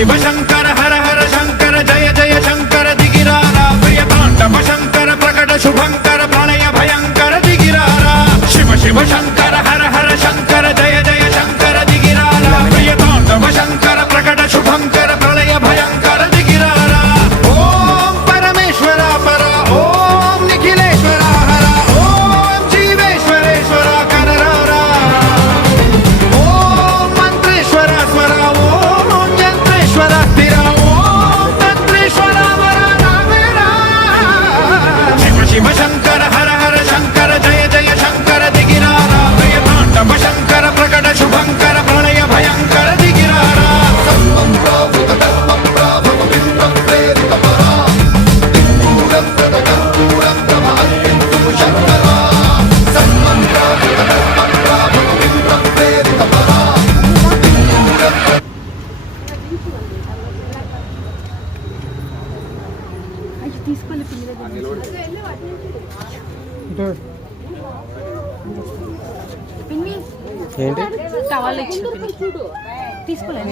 शिव शंकर हर हर शंकर जय जय शंकर दिगिरारा प्रिय तांडव शंकर प्रकट शुभंकर प्रणय भयंकर दिगिरारा शिव शिव शंकर हर हर शंकर जय जय शंकर दिगिरारा प्रिय तांडव शंकर प्रकट शुभंकर प्रणय भयंकर दिगिरारा ओम परमेश्वर पर ओम निखिलेश्वर हर ओम जीवेश्वरेश्वर कररारा ओम मंत्रेश्वर स्वर ओम यंत्रेश्वर स्थिर ओम तंत्रेश्वर वरदामेरा शिव शिव शंकर हर हर शंकर जय जय शंकर दिगिरारा प्रिय तांडव शंकर प्रकट शुभंकर प्रणय भयंकर दिगिरारा తీసుకోవాలి పిన్ని ఏంటి టవల్ ఇచ్చి తీసుకోలేదు